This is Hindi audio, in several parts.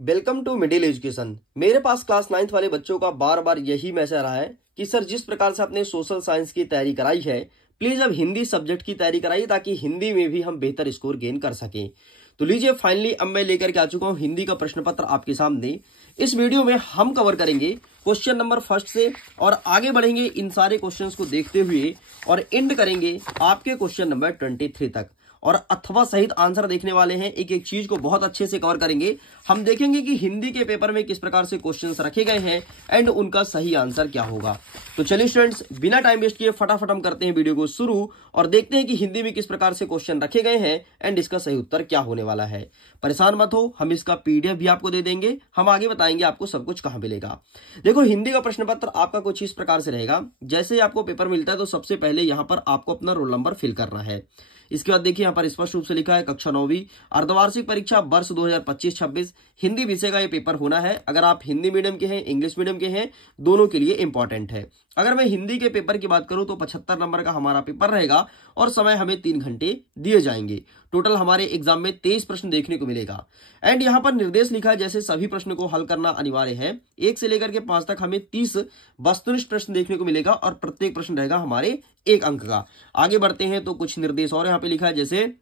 Welcome to middle education. मेरे पास क्लास 9th वाले बच्चों का बार बार यही मैसेज आ रहा है कि सर जिस प्रकार से आपने सोशल साइंस की तैयारी कराई है, प्लीज अब हिंदी सब्जेक्ट की तैयारी कराइए ताकि हिंदी में भी हम बेहतर स्कोर गेन कर सकें। तो लीजिए, फाइनली अब मैं लेकर के आ चुका हूं हिंदी का प्रश्न पत्र आपके सामने। इस वीडियो में हम कवर करेंगे क्वेश्चन नंबर 1 से और आगे बढ़ेंगे इन सारे क्वेश्चंस को देखते हुए और एंड करेंगे आपके क्वेश्चन नंबर 23 तक। और अथवा सहित आंसर देखने वाले हैं, एक एक चीज को बहुत अच्छे से कवर करेंगे। हम देखेंगे कि हिंदी के पेपर में किस प्रकार से क्वेश्चंस रखे गए हैं एंड उनका सही आंसर क्या होगा। तो चलिए स्टूडेंट्स, बिना टाइम वेस्ट किए फटाफट हम करते हैं वीडियो को शुरू और देखते हैं कि हिंदी में किस प्रकार से क्वेश्चन रखे गए हैं एंड इसका सही उत्तर क्या होने वाला है। परेशान मत हो, हम इसका पीडीएफ भी आपको दे देंगे। हम आगे बताएंगे आपको सब कुछ कहां मिलेगा। देखो, हिंदी का प्रश्न पत्र आपका कुछ इस प्रकार से रहेगा। जैसे आपको पेपर मिलता है तो सबसे पहले यहां पर आपको अपना रोल नंबर फिल करना है। इसके बाद देखिए, यहाँ पर स्पष्ट रूप से लिखा है कक्षा 9वीं अर्धवार्षिक परीक्षा वर्ष 2025-26 हिंदी विषय का ये पेपर होना है। अगर आप हिंदी मीडियम के हैं, इंग्लिश मीडियम के हैं, दोनों के लिए इंपॉर्टेंट है। अगर मैं हिंदी के पेपर की बात करूं तो 75 नंबर का हमारा पेपर रहेगा और समय हमें 3 घंटे दिए जाएंगे। टोटल हमारे एग्जाम में 23 प्रश्न देखने को मिलेगा। एंड यहाँ पर निर्देश लिखा है जैसे सभी प्रश्न को हल करना अनिवार्य है। 1 से लेकर के 5 तक हमें 30 वस्तुनिष्ठ प्रश्न देखने को मिलेगा और प्रत्येक प्रश्न रहेगा हमारे 1 अंक का। आगे बढ़ते हैं तो कुछ निर्देश और यहाँ पे लिखा है, जैसे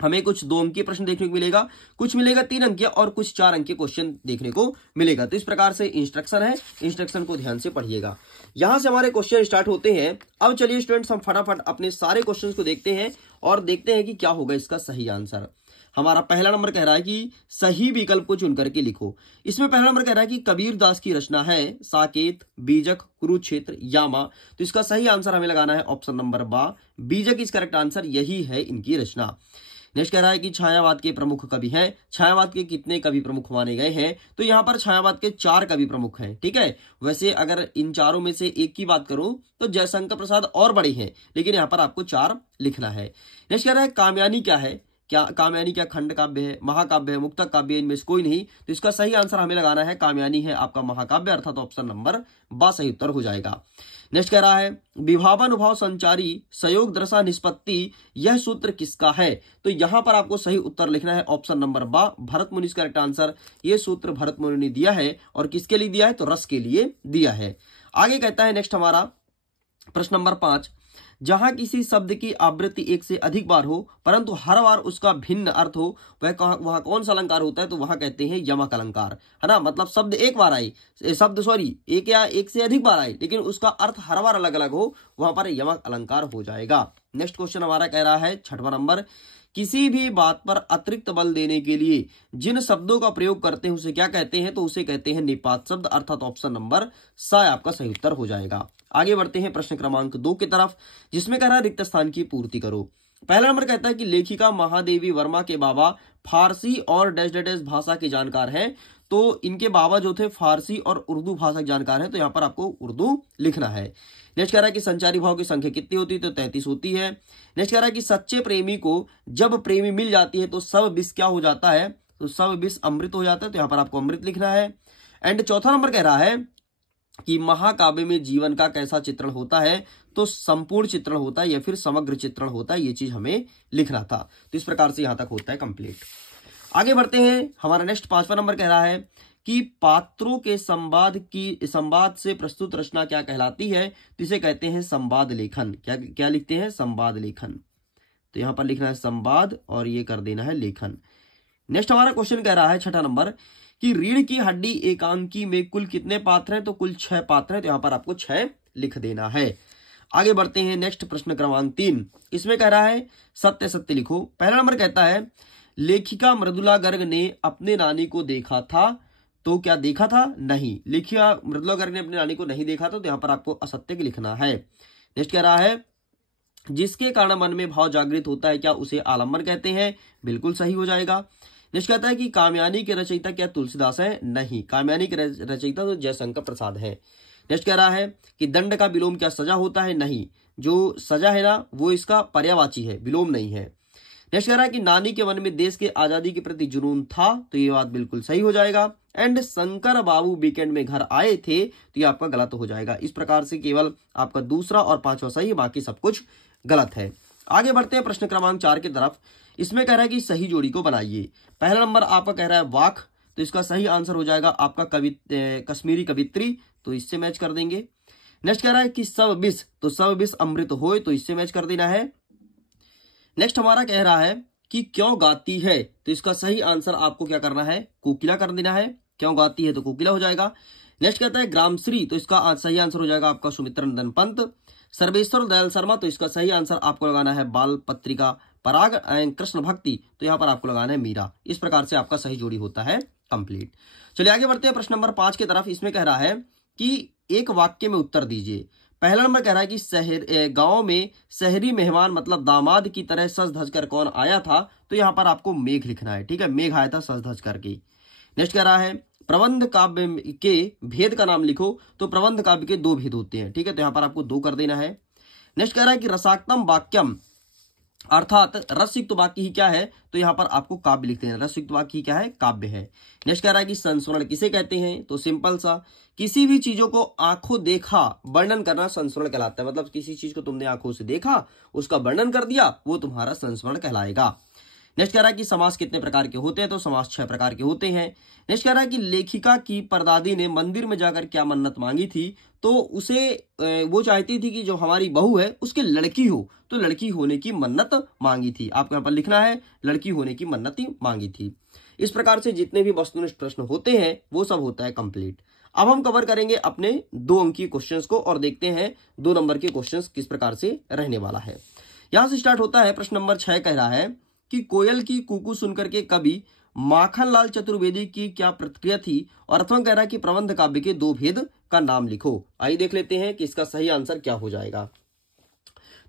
हमें कुछ 2 अंकीय प्रश्न देखने को मिलेगा, कुछ मिलेगा 3 अंकीय और कुछ 4 अंकीय क्वेश्चन देखने को मिलेगा। तो इस प्रकार से इंस्ट्रक्शन है, इंस्ट्रक्शन को ध्यान से पढ़िएगा। यहां से हमारे क्वेश्चन स्टार्ट होते हैं। अब चलिए स्टूडेंट्स, हम फटाफट अपने सारे क्वेश्चंस को देखते हैं और देखते हैं कि क्या होगा इसका सही आंसर। हमारा पहला नंबर कह रहा है कि सही विकल्प को चुन करके लिखो। इसमें पहला नंबर कह रहा है कि कबीर दास की रचना है साकेत, बीजक, कुरुक्षेत्र, यामा। तो इसका सही आंसर हमें लगाना है ऑप्शन नंबर बा, बीजक इज करेक्ट आंसर, यही है इनकी रचना। नेक्स्ट कह रहा है कि छायावाद के प्रमुख कवि हैं। छायावाद के कितने कवि प्रमुख माने गए हैं? तो यहाँ पर छायावाद के 4 कवि प्रमुख हैं। ठीक है, वैसे अगर इन चारों में से एक की बात करूं तो जयशंकर प्रसाद और बड़े हैं, लेकिन यहाँ पर आपको 4 लिखना है। नेक्स्ट कह रहा है कामयानी क्या है? क्या कामयानी क्या खंड काव्य है, महाकाव्य है, मुक्तक काव्य है? इनमें से कोई नहीं। तो इसका सही आंसर हमें लगाना है कामयानी है आपका महाकाव्य, अर्थात ऑप्शन नंबर बा सही उत्तर हो जाएगा। नेक्स्ट कह रहा है विभावानुभाव संचारी संयोग दशा निष्पत्ति, यह सूत्र किसका है? तो यहां पर आपको सही उत्तर लिखना है ऑप्शन नंबर बा, भरत मुनि का करेक्ट आंसर। ये सूत्र भरत मुनि ने दिया है और किसके लिए दिया है? तो रस के लिए दिया है। आगे कहता है नेक्स्ट हमारा प्रश्न नंबर 5, जहां किसी शब्द की आवृत्ति 1 से अधिक बार हो परंतु हर बार उसका भिन्न अर्थ हो, वह कौन सा अलंकार होता है? तो वहां कहते हैं यमक अलंकार, है ना। मतलब शब्द एक बार आए, एक या एक से अधिक बार आए लेकिन उसका अर्थ हर बार अलग अलग हो, वहां पर यमक अलंकार हो जाएगा। नेक्स्ट क्वेश्चन हमारा कह रहा है 6वां नंबर, किसी भी बात पर अतिरिक्त बल देने के लिए जिन शब्दों का प्रयोग करते हैं उसे क्या कहते हैं? तो उसे कहते हैं निपात शब्द, अर्थात ऑप्शन नंबर सा आपका सही उत्तर हो जाएगा। आगे बढ़ते हैं प्रश्न क्रमांक 2 की तरफ, जिसमें कह रहा है रिक्त स्थान की पूर्ति करो। पहला नंबर कहता है कि लेखिका महादेवी वर्मा के बाबा फारसी और डैश डैश डैश भाषा के जानकार हैं। तो इनके बाबा जो थे फारसी और उर्दू भाषा के जानकार हैं, तो यहाँ पर आपको उर्दू लिखना है। नेक्स्ट कह रहा है कि संचारी भाव की संख्या कितनी होती है? तो 33 होती है। नेक्स्ट कह रहा है कि सच्चे प्रेमी को जब प्रेमी मिल जाती है तो सब विष क्या हो जाता है? तो सब विष अमृत हो जाता है, तो यहाँ पर आपको अमृत लिखना है। एंड चौथा नंबर कह रहा है कि महाकाव्य में जीवन का कैसा चित्रण होता है? तो संपूर्ण चित्रण होता है या फिर समग्र चित्रण होता है, ये चीज हमें लिखना था। तो इस प्रकार से यहां तक होता है कंप्लीट। आगे बढ़ते हैं, हमारा नेक्स्ट 5वां नंबर कह रहा है कि पात्रों के संवाद से प्रस्तुत रचना क्या कहलाती है? तो इसे कहते हैं संवाद लेखन। क्या लिखते हैं? संवाद लेखन। तो यहां पर लिखना है संवाद और ये कर देना है लेखन। नेक्स्ट हमारा क्वेश्चन कह रहा है 6वां नंबर कि रीढ़ की हड्डी एकांकी में कुल कितने पात्र हैं? तो कुल 6 पात्र हैं, तो यहां पर आपको 6 लिख देना है। आगे बढ़ते हैं नेक्स्ट प्रश्न क्रमांक 3, इसमें कह रहा है सत्य सत्य लिखो। पहला नंबर कहता है लेखिका मृदुला गर्ग ने अपने नानी को देखा था। तो क्या देखा था? नहीं। लेखिका मृदुला गर्ग ने अपने नानी को नहीं देखा था, तो यहां पर आपको असत्य लिखना है। नेक्स्ट कह रहा है जिसके कारण मन में भाव जागृत होता है क्या उसे आलम्बन कहते हैं? बिल्कुल सही हो जाएगा। नेक्स्ट कहता है कि कामयानी के रचयिता क्या तुलसीदास है? नहीं, कामयानी के रचयिता तो जयशंकर प्रसाद है। नेक्स्ट कह रहा है कि दंड का विलोम क्या सजा होता है? नहीं, जो सजा है ना वो इसका पर्यायवाची है, विलोम नहीं है। नेक्स्ट कह रहा है कि नानी के मन में देश के आजादी के प्रति जुनून था, तो ये बात बिल्कुल सही हो जाएगा। एंड शंकर बाबू वीकेंड में घर आए थे, तो ये आपका गलत हो जाएगा। इस प्रकार से केवल आपका दूसरा और 5वां सही है, बाकी सब कुछ गलत है। आगे बढ़ते हैं प्रश्न क्रमांक 4 की तरफ। इसमें कह रहा है कि सही जोड़ी को बनाइए। पहला नंबर आपका कह रहा है वाक, तो इसका सही आंसर हो जाएगा आपका कश्मीरी कवित्री, तो इससे मैच कर देंगे। नेक्स्ट कह रहा है कि सब विष, तो सब विष अमृत होए, तो इससे मैच कर देना है। नेक्स्ट हमारा कह रहा है कि क्यों गाती है, तो इसका सही आंसर आपको क्या करना है, कोकिला कर देना है। क्यों गाती है तो कोकिला हो जाएगा। नेक्स्ट कहता है ग्रामश्री, तो इसका सही आंसर हो जाएगा आपका सुमित्र नंदन पंत। सर्वेश्वर दयाल शर्मा, तो इसका सही आंसर आपको लगाना है बाल पत्रिका पराग। एंड कृष्ण भक्ति, तो यहाँ पर आपको लगाना है मीरा। इस प्रकार से आपका सही जोड़ी होता है कंप्लीट। चलिए आगे बढ़ते हैं प्रश्न नंबर 5 की तरफ। इसमें कह रहा है कि एक वाक्य में उत्तर दीजिए। पहला नंबर कह रहा है कि गांव में शहरी मेहमान मतलब दामाद की तरह सज धज कर कौन आया था, तो यहाँ पर आपको मेघ लिखना है। ठीक है, मेघ आया था सज धज करके। नेक्स्ट कह रहा है प्रबंध काव्य के भेद का नाम लिखो, तो प्रबंध काव्य के 2 भेद होते हैं। ठीक है, तो यहाँ पर आपको 2 कर देना है। नेक्स्ट कह रहा है कि रसाक्तम वाक्यम अर्थात रसयुक्त वाक्य ही क्या है, तो यहाँ पर आपको काव्य लिखते हैं। रसयुक्त वाक्य ही क्या है, काव्य है। नेक्स्ट कह रहा है कि संस्मरण किसे कहते हैं, तो सिंपल सा, किसी भी चीजों को आंखों देखा वर्णन करना संस्मरण कहलाता है। मतलब किसी चीज को तुमने आंखों से देखा, उसका वर्णन कर दिया, वो तुम्हारा संस्मरण कहलाएगा। नेक्स्ट कह रहा है कि समास कितने प्रकार के होते हैं, तो समास 6 प्रकार के होते हैं। नेक्स्ट कह रहा है कि लेखिका की परदादी ने मंदिर में जाकर क्या मन्नत मांगी थी, तो उसे वो चाहती थी कि जो हमारी बहू है उसकी लड़की हो, तो लड़की होने की मन्नत मांगी थी। आपको यहाँ पर लिखना है लड़की होने की मन्नत मांगी थी। इस प्रकार से जितने भी वस्तुनिष्ठ प्रश्न होते हैं वो सब होता है कंप्लीट। अब हम कवर करेंगे अपने 2 अंक के क्वेश्चंस को और देखते हैं 2 नंबर के क्वेश्चंस किस प्रकार से रहने वाला है। यहां से स्टार्ट होता है। प्रश्न नंबर 6 कह रहा है कि कोयल की कूकू सुनकर के कवि माखनलाल चतुर्वेदी की क्या प्रतिक्रिया थी, और अथवा कह रहा है कि प्रबंध काव्य के 2 भेद का नाम लिखो। आइए देख लेते हैं कि इसका सही आंसर क्या हो जाएगा।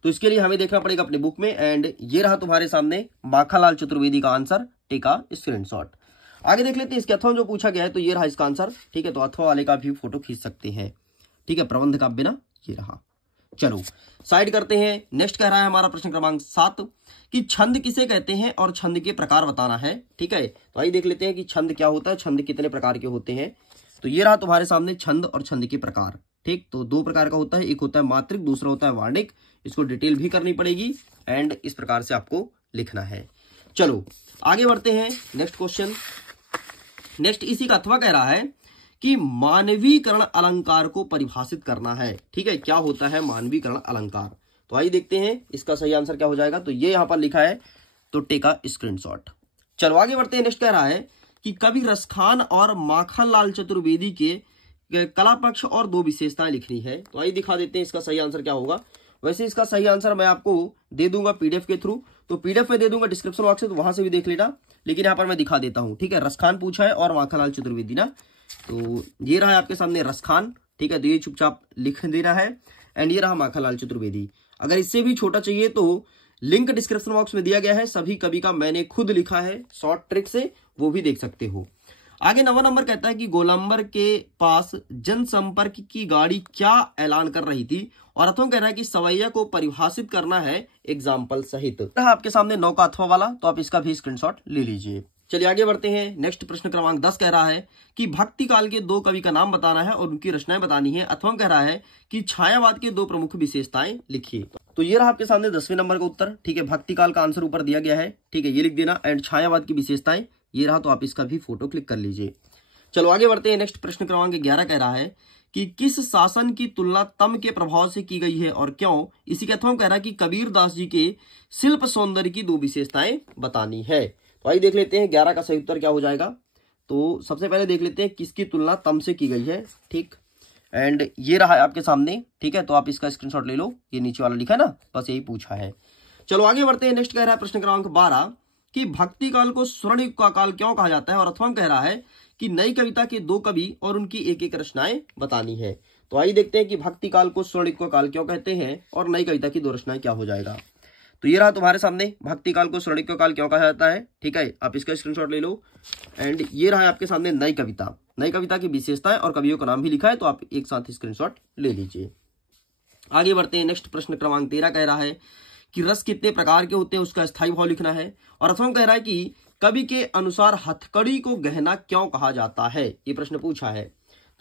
तो इसके लिए हमें देखना पड़ेगा अपने बुक में। एंड ये रहा तुम्हारे सामने माखनलाल चतुर्वेदी का आंसर। Take a screenshot. आगे देख लेते हैं इसके अथवा जो पूछा गया है, तो ये रहा इसका आंसर। ठीक है, तो अथवा वाले का भी फोटो खींच सकते हैं। ठीक है, प्रबंध काव्य ना, ये रहा। चलो साइड करते हैं। नेक्स्ट कह रहा है हमारा प्रश्न क्रमांक 7 कि छंद किसे कहते हैं और छंद के प्रकार बताना है। ठीक है, तो आइए देख लेते हैं कि छंद क्या होता है, छंद कितने प्रकार के होते हैं। तो ये रहा तुम्हारे सामने छंद और छंद के प्रकार। ठीक, तो 2 प्रकार का होता है, एक होता है मात्रिक, दूसरा होता है वार्णिक। इसको डिटेल भी करनी पड़ेगी एंड इस प्रकार से आपको लिखना है। चलो आगे बढ़ते हैं। Next question. नेक्स्ट इसी का अथवा कह रहा है कि मानवीकरण अलंकार को परिभाषित करना है। ठीक है, क्या होता है मानवीकरण अलंकार, तो आइए देखते हैं इसका सही आंसर क्या हो जाएगा। तो ये यहां पर लिखा है, तो टेक अ स्क्रीनशॉट। चलो आगे बढ़ते हैं। नेक्स्ट कह रहा है कि कवि रसखान और माखनलाल चतुर्वेदी के कला पक्ष और 2 विशेषताएं लिखनी है। तो आइए दिखा देते हैं इसका सही आंसर क्या होगा। वैसे इसका सही आंसर मैं आपको दे दूंगा पीडीएफ के थ्रू, तो पीडीएफ में दे दूंगा डिस्क्रिप्शन बॉक्स से, तो वहां से भी देख लेना। लेकिन यहाँ पर मैं दिखा देता हूँ। ठीक है, रसखान पूछा है और माखनलाल चतुर्वेदी ना, तो ये रहा आपके सामने रसखान। ठीक है, तो ये चुपचाप लिख देना है। एंड ये रहा माखनलाल चतुर्वेदी। अगर इससे भी छोटा चाहिए तो लिंक डिस्क्रिप्शन बॉक्स में दिया गया है, सभी कवि का मैंने खुद लिखा है शॉर्ट ट्रिक से, वो भी देख सकते हो। आगे 9वां नंबर कहता है कि गोलंबर के पास जनसंपर्क की गाड़ी क्या ऐलान कर रही थी, और अथवा कह रहा है कि सवैया को परिभाषित करना है एग्जाम्पल सहित। आपके सामने 9 का अथवा वाला, तो आप इसका भी स्क्रीनशॉट ले लीजिए। चलिए आगे बढ़ते हैं। नेक्स्ट प्रश्न क्रमांक 10 कह रहा है कि भक्ति काल के 2 कवि का नाम बताना है और उनकी रचनाएं बतानी है। अथवा कह रहा है कि छायावाद के 2 प्रमुख विशेषताएं लिखिए। तो ये रहा आपके सामने 10वें नंबर का उत्तर। ठीक है, भक्ति काल का आंसर ऊपर दिया गया है। ठीक है, ये लिख देना। एंड छायावाद की विशेषताएं ये रहा, तो आप इसका भी फोटो क्लिक कर लीजिए। चलो आगे बढ़ते हैं। नेक्स्ट प्रश्न क्रमांक 11 कह रहा है कि किस शासन की तुलना तम के प्रभाव से की गई है और क्यों। इसी के अथवा कह रहा है कि कबीर दास जी के शिल्प सौंदर्य की 2 विशेषताएं बतानी है। तो आइए देख लेते हैं 11 का सही उत्तर क्या हो जाएगा। तो सबसे पहले देख लेते हैं किसकी तुलना तम से की गई है। ठीक, एंड ये रहा है आपके सामने। ठीक है, तो आप इसका स्क्रीनशॉट ले लो, ये नीचे वाला लिखा है ना, बस यही पूछा है। चलो आगे बढ़ते हैं। नेक्स्ट कह रहा है प्रश्न क्रमांक 12 कि भक्ति काल को स्वर्ण युग का काल क्यों कहा जाता है, और अथवा कह रहा है कि नई कविता के 2 कवि और उनकी एक रचनाएं बतानी है। तो आइए देखते हैं कि भक्ति काल को स्वर्ण युग का काल क्यों कहते हैं और नई कविता की 2 रचनाएं क्या हो जाएगा। तो ये रहा तुम्हारे सामने, भक्ति काल को स्वर्ण युग का काल क्यों कहा जाता है। ठीक है, आप इसका स्क्रीनशॉट ले लो। एंड ये रहा आपके सामने नई कविता। नई कविता की विशेषताएं और कवियों का नाम भी लिखा है, तो आप एक साथ स्क्रीनशॉट ले लीजिए। आगे बढ़ते हैं। नेक्स्ट प्रश्न क्रमांक 13 कह रहा है कि रस कितने प्रकार के होते हैं, उसका स्थायी भाव लिखना है। और अथवा कह रहा है कि कवि के अनुसार हथकड़ी को गहना क्यों कहा जाता है, ये प्रश्न पूछा है।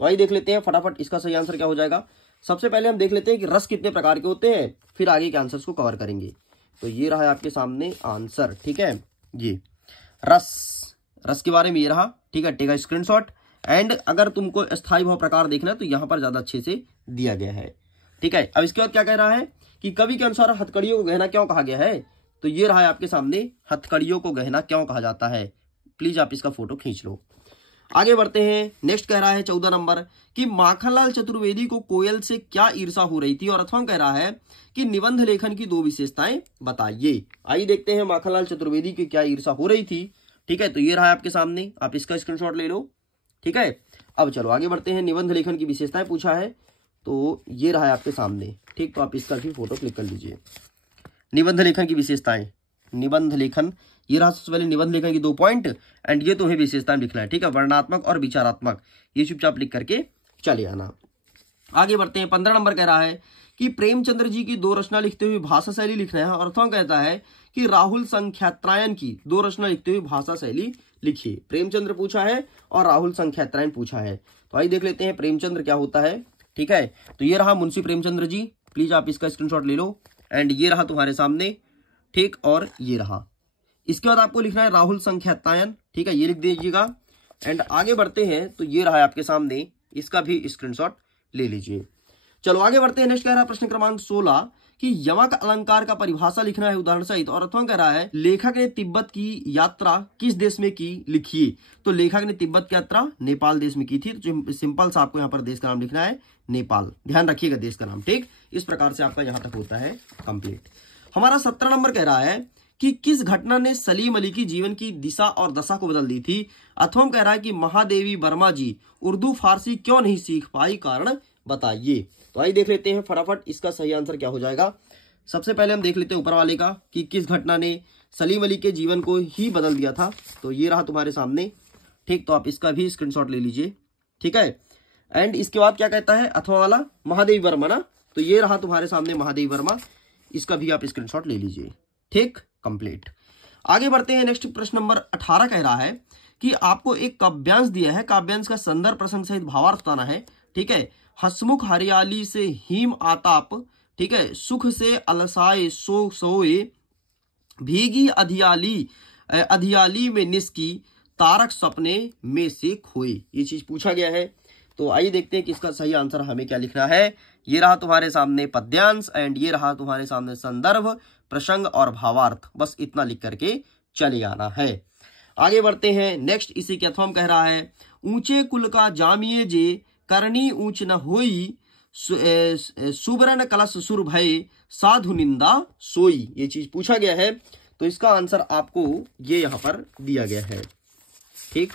तो आइए देख लेते हैं फटाफट इसका सही आंसर क्या हो जाएगा। सबसे पहले हम देख लेते हैं कि रस कितने प्रकार के होते हैं, फिर आगे के आंसर्स को कवर करेंगे। तो ये रहा आपके सामने आंसर। ठीक है, ये रस रस के बारे में ये रहा, ठीक है, टेक स्क्रीनशॉट। एंड अगर तुमको स्थायी भाव प्रकार देखना है तो यहाँ पर ज्यादा अच्छे से दिया गया है, ठीक है। अब इसके बाद क्या कह रहा है कि कवि के अनुसार हथकड़ियों को गहना क्यों कहा गया है, तो ये रहा है आपके सामने, हथकड़ियों को गहना क्यों कहा जाता है। प्लीज आप इसका फोटो खींच लो। आगे बढ़ते हैं, नेक्स्ट कह रहा है 14 नंबर कि माखनलाल चतुर्वेदी को कोयल से क्या ईर्षा हो रही थी, और अथवा कह रहा है कि निबंध लेखन की 2 विशेषताएं बताइए। आइए देखते हैं माखनलाल चतुर्वेदी की क्या ईर्षा हो रही थी, ठीक है। तो ये रहा है आपके सामने, आप इसका स्क्रीनशॉट ले लो, ठीक है। अब चलो आगे बढ़ते हैं, निबंध लेखन की विशेषताएं पूछा है, तो ये रहा है आपके सामने, ठीक। तो आप इसका भी फोटो क्लिक कर लीजिए। निबंध लेखन की विशेषताएं, निबंध लेखन, ये रहा सबसे पहले निबंध लेखन की 2 पॉइंट, एंड ये तुम्हें विशेषताएं लिखना है, ठीक है, वर्णनात्मक और विचारात्मक, ये चुपचाप लिख करके चले आना। आगे बढ़ते हैं, 15 नंबर कह रहा है कि प्रेमचंद्र जी की 2 रचना लिखते हुए भाषा शैली लिखना है, और अथवा कहता है कि राहुल संख्यात्रायण की 2 रचना लिखते हुए भाषा शैली लिखिए। प्रेमचंद्र पूछा है और राहुल संख्यात्रायण पूछा है, तो आइए देख लेते हैं प्रेमचंद्र क्या होता है, ठीक है। तो ये रहा मुंशी प्रेमचंद्र जी, प्लीज आप इसका स्क्रीनशॉट ले लो, एंड ये रहा तुम्हारे सामने, ठीक, और ये रहा। इसके बाद आपको लिखना है राहुल संख्यात्रायण, ठीक है, ये लिख दीजिएगा। एंड आगे बढ़ते हैं, तो ये रहा है आपके सामने, इसका भी स्क्रीनशॉट ले लीजिए। चलो आगे बढ़ते हैं, नेक्स्ट कह रहा है प्रश्न क्रमांक 16 कि यमक अलंकार का परिभाषा लिखना है उदाहरण सहित, और अथवा कह रहा है लेखक ने तिब्बत की यात्रा किस देश में की, लिखिए। तो लेखक ने तिब्बत की यात्रा नेपाल देश में की थी, तो सिंपल सा आपको यहाँ पर देश का नाम लिखना है नेपाल, ध्यान रखिएगा देश का नाम, ठीक। इस प्रकार से आपका यहाँ तक होता है कंप्लीट। हमारा 17 नंबर कह रहा है कि किस घटना ने सलीम अली की जीवन की दिशा और दशा को बदल दी थी, अथवा कह रहा है कि महादेवी वर्मा जी उर्दू फारसी क्यों नहीं सीख पाई, कारण बताइए। तो आइए देख लेते हैं फटाफट इसका सही आंसर क्या हो जाएगा। सबसे पहले हम देख लेते हैं ऊपर वाले का कि किस घटना ने सलीम अली के जीवन को ही बदल दिया था, तो ये रहा तुम्हारे सामने, ठीक। तो आप इसका भी स्क्रीनशॉट ले लीजिए, ठीक है। एंड इसके बाद क्या कहता है अथवा वाला, महादेवी वर्मा ना, तो ये रहा तुम्हारे सामने महादेवी वर्मा, इसका भी आप स्क्रीनशॉट ले लीजिए, ठीक, कंप्लीट। आगे बढ़ते हैं, नेक्स्ट प्रश्न नंबर 18 कह रहा है कि आपको एक काव्यांश दिया है, काव्यांश का संदर्भ प्रसंग सहित भावार्थ बताना है, ठीक है। हसमुख हरियाली से हिम आताप, ठीक है, सुख से अलसाए सो सोए, भीगी अधियाली में निस्की, तारक सपने में से खोए, ये चीज पूछा गया है। तो आइए देखते हैं कि इसका सही आंसर हमें क्या लिखना है। ये रहा तुम्हारे सामने पद्यांश, एंड ये रहा तुम्हारे सामने संदर्भ प्रसंग और भावार्थ, बस इतना लिख करके चले आना है। आगे बढ़ते हैं, नेक्स्ट इसी के अथवा कह रहा है ऊंचे कुल का जामिए जे करनी ऊंच न होई, सुबरन कलश सुर भय साधु निंदा सोई, ये चीज पूछा गया है। तो इसका आंसर आपको ये यहां पर दिया गया है, ठीक,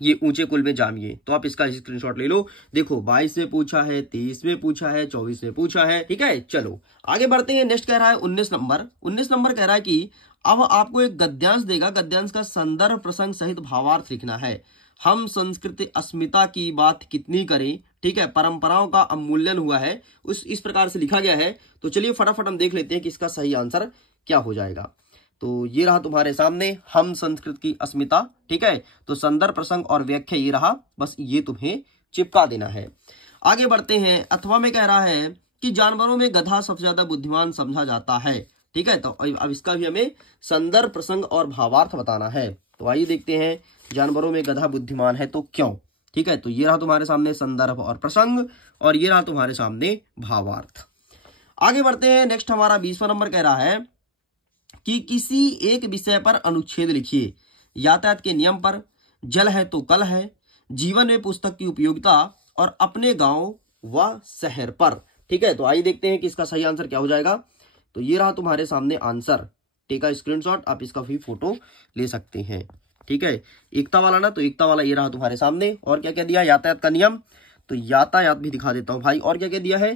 ये ऊंचे कुल में जामिए। तो आप इसका स्क्रीनशॉट ले लो, देखो 22 में पूछा है, 23 में पूछा है, 24 में पूछा है, ठीक है। चलो आगे बढ़ते हैं, नेक्स्ट कह रहा है 19 नंबर। 19 नंबर कह रहा है कि अब आपको एक गद्यांश देगा, गद्यांश का संदर्भ प्रसंग सहित भावार्थ लिखना है। हम संस्कृति अस्मिता की बात कितनी करें, ठीक है, परंपराओं का अवमूल्यन हुआ है, इस प्रकार से लिखा गया है। तो चलिए फटाफट हम देख लेते हैं कि इसका सही आंसर क्या हो जाएगा। तो ये रहा तुम्हारे सामने हम संस्कृत की अस्मिता, ठीक है। तो संदर्भ प्रसंग और व्याख्या ये रहा, बस ये तुम्हें चिपका देना है। आगे बढ़ते हैं, अथवा में कह रहा है कि जानवरों में गधा सबसे ज्यादा बुद्धिमान समझा जाता है, ठीक है। तो अब इसका भी हमें संदर्भ प्रसंग और भावार्थ बताना है। तो आइए देखते हैं जानवरों में गधा बुद्धिमान है तो क्यों, ठीक है। तो ये रहा तुम्हारे सामने संदर्भ और प्रसंग, और ये रहा तुम्हारे सामने भावार्थ। आगे बढ़ते हैं, नेक्स्ट हमारा 20वां नंबर कह रहा है कि किसी एक विषय पर अनुच्छेद लिखिए, यातायात के नियम पर, जल है तो कल है, जीवन में पुस्तक की उपयोगिता, और अपने गांव व शहर पर, ठीक है। तो आइए देखते हैं कि इसका सही आंसर क्या हो जाएगा। तो ये रहा तुम्हारे सामने आंसर, टेक अ स्क्रीनशॉट, आप इसका भी फोटो ले सकते हैं, ठीक है। एकता वाला ना, तो एकता वाला ये रहा तुम्हारे सामने। और क्या क्या दिया, यातायात का नियम, तो यातायात भी दिखा देता हूं भाई। और क्या क्या दिया है,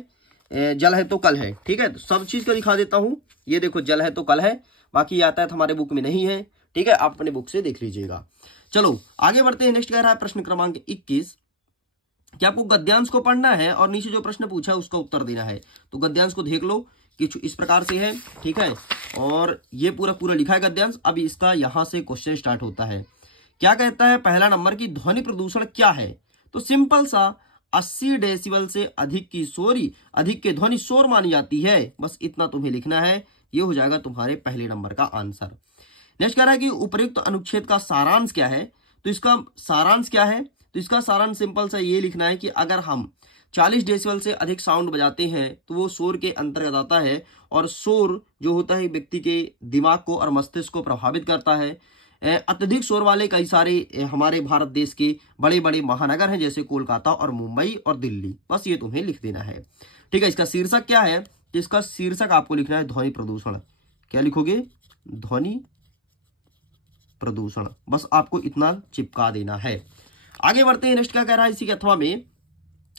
जल है तो कल है, ठीक है। तो सब चीज को दिखा देता हूं, ये देखो जल है तो कल है, बाकी यातायात हमारे बुक में नहीं है, ठीक है, आप अपने बुक से देख लीजिएगा। चलो आगे बढ़ते हैं, नेक्स्ट कह रहा है प्रश्न क्रमांक 21 कि आपको गद्यांश को पढ़ना है और नीचे जो प्रश्न पूछा है उसका उत्तर देना है। तो गद्यांश को देख लो कि इस प्रकार से है, ठीक है, और ये पूरा लिखा है गद्यांश। अब इसका यहां से क्वेश्चन स्टार्ट होता है। क्या कहता है पहला नंबर की ध्वनि प्रदूषण क्या है, तो सिंपल सा 80 डेसिबल से अधिक के ध्वनि शोर मानी जाती है, बस इतना तुम्हें लिखना है, ये हो जाएगा तुम्हारे पहले नंबर का आंसर। नेक्स्ट कह रहा है कि उपयुक्त अनुच्छेद का सारांश क्या है। तो इसका सारांश क्या है, तो इसका सारांश सिंपल सा ये लिखना है कि अगर हम 40 डेसिबल से अधिक साउंड बजाते हैं तो वो शोर के अंतर्गत आता है, और शोर जो होता है व्यक्ति के दिमाग को और मस्तिष्क को प्रभावित करता है। अत्यधिक शोर वाले कई सारे हमारे भारत देश के बड़े बड़े महानगर हैं, जैसे कोलकाता और मुंबई और दिल्ली। बस ये तुम्हें लिख देना है, ठीक है। इसका शीर्षक क्या है, तो इसका शीर्षक आपको लिखना है ध्वनि प्रदूषण। क्या लिखोगे, ध्वनि प्रदूषण। बस आपको इतना चिपका देना है। आगे बढ़ते हैं। नेक्स्ट क्या कह रहा है, इसी के अथवा में,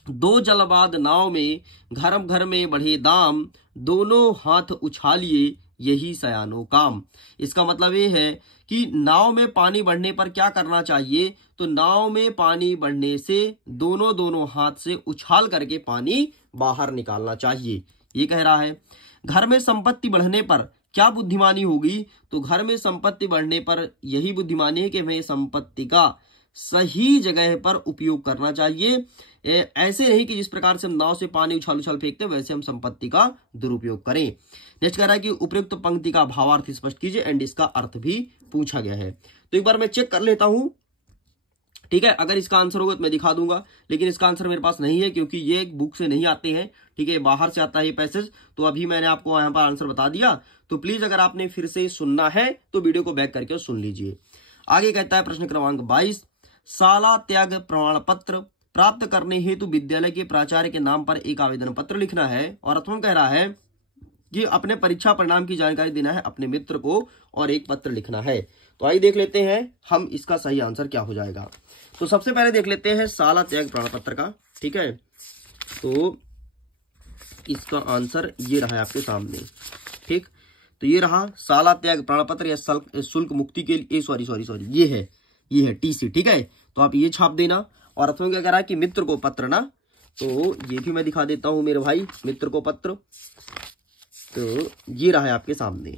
2 जलबाद नाव में घर में बढ़े दाम, दोनों हाथ उछालिए यही सयानो काम। इसका मतलब ये है कि नाव में पानी बढ़ने पर क्या करना चाहिए, तो नाव में पानी बढ़ने से दोनों हाथ से उछाल करके पानी बाहर निकालना चाहिए, ये कह रहा है। घर में संपत्ति बढ़ने पर क्या बुद्धिमानी होगी, तो घर में संपत्ति बढ़ने पर यही बुद्धिमानी है कि हमें संपत्ति का सही जगह पर उपयोग करना चाहिए। ऐसे नहीं कि जिस प्रकार से हम नाव से पानी उछाल फेंकते हैं, वैसे हम संपत्ति का दुरुपयोग करें। नेक्स्ट कह रहा है कि उपयुक्त पंक्ति का भावार्थ स्पष्ट कीजिए, एंड इसका अर्थ भी पूछा गया है। तो एक बार मैं चेक कर लेता हूं, ठीक है। अगर इसका आंसर होगा तो मैं दिखा दूंगा, लेकिन इसका आंसर मेरे पास नहीं है क्योंकि ये एक बुक से नहीं आते हैं, ठीक है, बाहर से आता है ये पैसेज। तो अभी मैंने आपको यहाँ पर आंसर बता दिया। तो प्लीज अगर आपने फिर से सुनना है तो वीडियो को बैक करके सुन लीजिए। आगे कहता है प्रश्न क्रमांक 22, शाला त्याग प्रमाण पत्र प्राप्त करने हेतु विद्यालय के प्राचार्य के नाम पर एक आवेदन पत्र लिखना है। और अथवा कह रहा है कि अपने परीक्षा परिणाम की जानकारी देना है अपने मित्र को, और एक पत्र लिखना है। तो आइए देख लेते हैं हम इसका सही आंसर क्या हो जाएगा। तो सबसे पहले देख लेते हैं शाला त्याग प्रमाण पत्र का, ठीक है। तो इसका आंसर ये रहा है आपके सामने, ठीक। तो ये रहा शाला त्याग प्रमाण पत्र या शुल्क मुक्ति के लिए, सॉरी ये है टीसी, ठीक है। तो आप ये छाप देना। और अथवा क्या कह रहा है कि मित्र को पत्र ना, तो ये भी मैं दिखा देता हूं मेरे भाई, मित्र को पत्र। तो ये रहा है आपके सामने,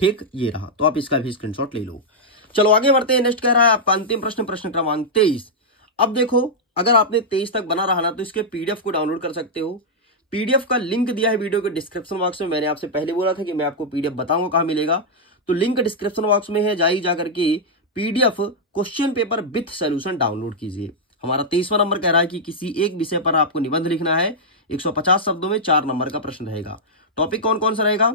ठीक, ये रहा। तो आप इसका भी स्क्रीनशॉट ले लो। चलो आगे बढ़ते हैं। नेक्स्ट कह रहा है आपका अंतिम प्रश्न, प्रश्न क्रमांक 23। अब देखो, अगर आपने 23 तक बना रहा ना तो इसके पीडीएफ को डाउनलोड कर सकते हो। पीडीएफ का लिंक दिया है वीडियो के डिस्क्रिप्शन बॉक्स में। मैंने आपसे पहले बोला था कि मैं आपको पीडीएफ बताऊंगा कहां मिलेगा, तो लिंक डिस्क्रिप्शन बॉक्स में है, जाइए जाकर के PDF question paper with solution download कीजिए। हमारा 23वां नंबर कह रहा है कि किसी एक विषय पर आपको निबंध लिखना है, 150 शब्दों में 4 नंबर का प्रश्न रहेगा। टॉपिक कौन कौन सा रहेगा,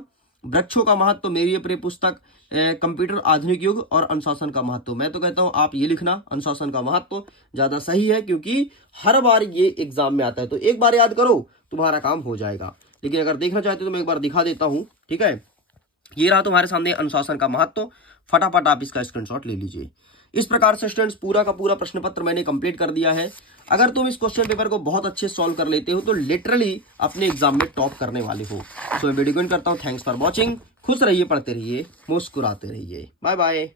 वृक्षों का महत्व, मेरी प्रिय पुस्तक, कंप्यूटर आधुनिक युग, और अनुशासन का महत्व। मैं तो कहता हूं आप ये लिखना, अनुशासन का महत्व ज्यादा सही है क्योंकि हर बार ये एग्जाम में आता है। तो एक बार याद करो, तुम्हारा काम हो जाएगा। लेकिन अगर देखना चाहते हो तो मैं एक बार दिखा देता हूं, ठीक है। ये रहा तुम्हारे सामने अनुशासन का महत्व, फटाफट आप इसका स्क्रीनशॉट ले लीजिए। इस प्रकार से स्टूडेंट्स पूरा का पूरा प्रश्न पत्र मैंने कंप्लीट कर दिया है। अगर तुम इस क्वेश्चन पेपर को बहुत अच्छे सॉल्व कर लेते हो तो लिटरली अपने एग्जाम में टॉप करने वाले हो। तो मैं वीडियो को एंड करता हूं। Thanks for watching. खुश रहिए, पढ़ते रहिए, मुस्कुराते रहिए। Bye bye.